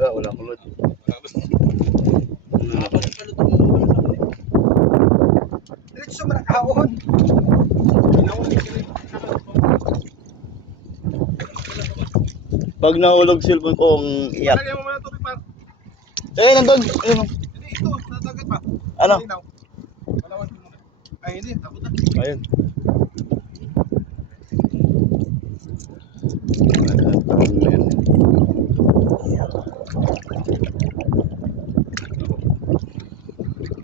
Wala kulot. Diretso man kahon. Pag nahulog cellphone ko, ang iyak. Lagyan mo muna tubig pa. Nandun. Ayun. Hindi, ito, natagat pa. Ano? Malawan mo muna. Ay, hindi, takot na. Ayun.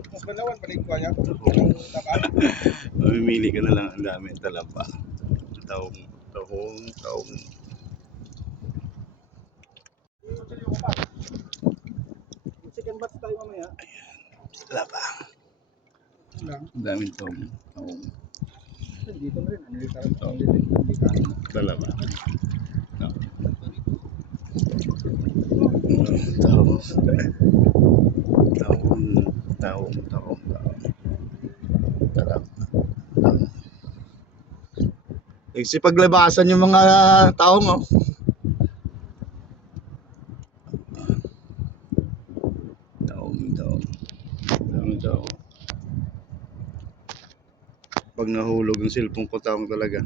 Mas malawan, balik ko niya. Mamimili ka na lang, ang dami ang talaba. Taong. Second batch tayo mamaya. Talaba. Ang daming taong. Dito na rin, ano yung tarang taong dito, hindi ka. Talaba. Taong. Talaba. Nagsipaglabasan yung mga taong, oh. Taong. Pag nahulog ang cellphone ko, taong talaga.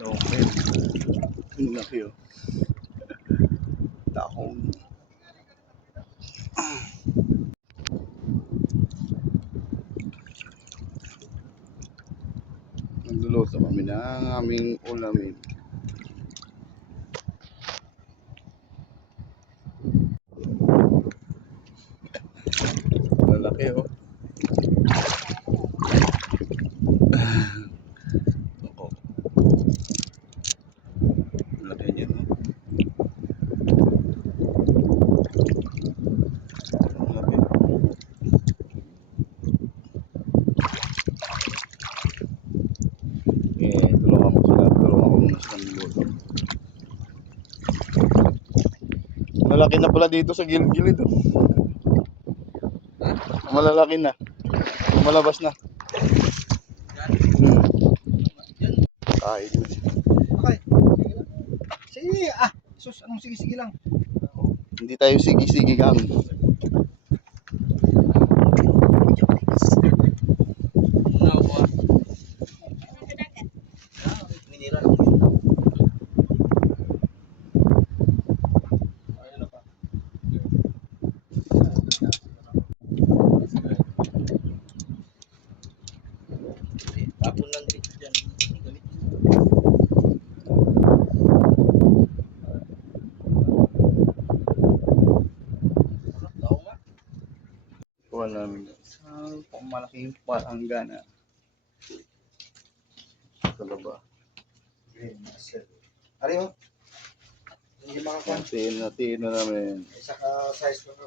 Taong. Ang laki, oh. Taong. Nagluluto kami ng aming ulamin. Malaki, oh. Ako. Malaki niya, no? Malaki. Tulungan ko muna sila niluto. Malaki na pala dito sa gilid-gilid, oh. Malalaki na. Malabas na. Kain na siya. Okay. Sige, sus, anong sige lang. Hindi tayo sige-sige gang. Tapon lang dito dyan. Kuha namin sa malaking palanggana. Talaba. Ari oh. Hindi makakuha. Tiin na namin. Isa ka size ko na